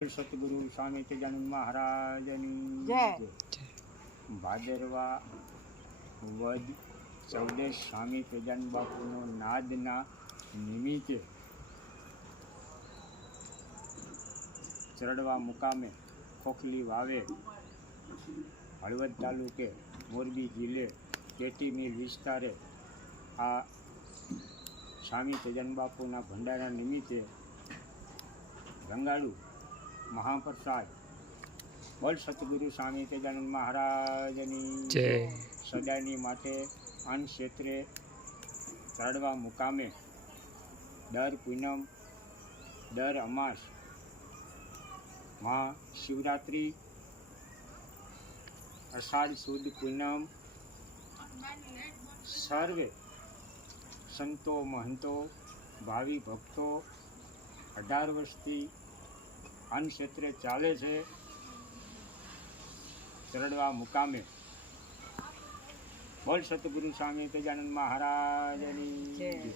સતગુરુ સ્વામી તેજાનંદ મહારાજની જય. ભાદરવા વદ 14 સ્વામી તેજાનંદ બાપુનો નાદના નિમિત્તે ચરડવા મુકામે ખોખલી વાવે હળવદ તાલુકે મોરબી જિલ્લે કેટી મિલ વિસ્તારે આ સ્વામી તેજાનંદ બાપુના ભંડારા નિમિત્તે રંગાડું મહાપ્રસાદ બોલ સતગુરુ સ્વામી તેજાનંદ મહારાજની જય. સદાની માટે અન્ન ક્ષેત્રે ચરડવા મુકામે દર પૂનમ દર અમાસ મહાશિવરાત્રિ અષાઢ સુદ પૂનમ સર્વે સંતો મહંતો ભાવિ ભક્તો 18 વર્ષથી અન્ન ક્ષેત્રે ચાલે છે. ચરડવા મુકામે બોલ સતગુરુ સ્વામી તેજાનંદ મહારાજની જય. જય.